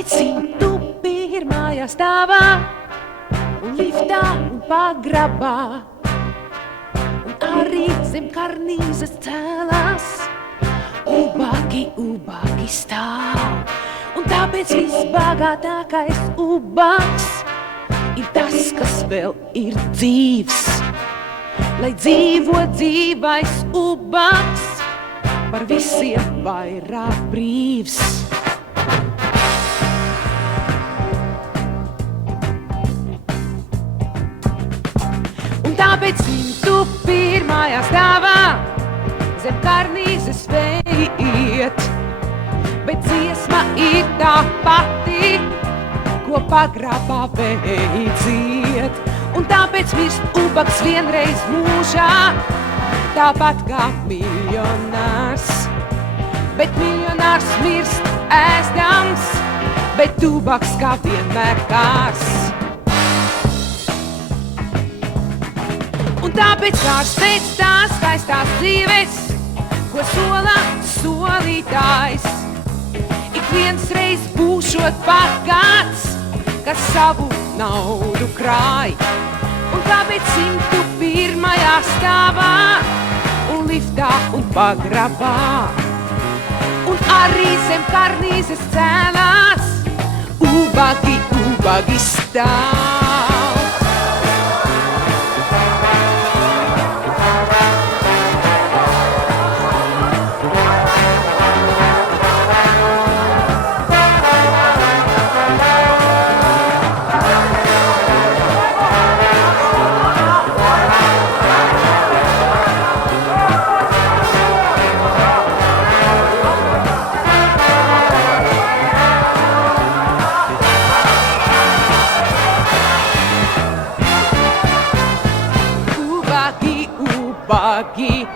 tāpēc tupi ir mājās stāvā, un liftā un pagrabā, un arī zem karnīzes cēlās. Ubagi stāv, un tāpēc visbagātākais ubaks ir tas, kas vēl ir dzīvs. Lai dzīvo dzīvais ubaks, par visiem vairāk brīvs. Un tāpēc tupi ir mājās stāvā, zem karnīzes vējiet, bet dziesma ir tā pati, ko pagrabā veidziet. Un tāpēc mirst ubaks vienreiz mūžā, tāpat kā miljonārs. Bet miljonārs mirst ēstams, bet ubaks kā vienmēr kārs. Un tāpēc kārs pēc tās skaistās dzīves, ko sola solītājs, ik viens reiz būšot pagāds, kas savu naudu krāj. Un kāpēc 101. stāvā, un liftā un pagrabā, un arī zem karnīzes cēlās, ubagi stāv. Ubagi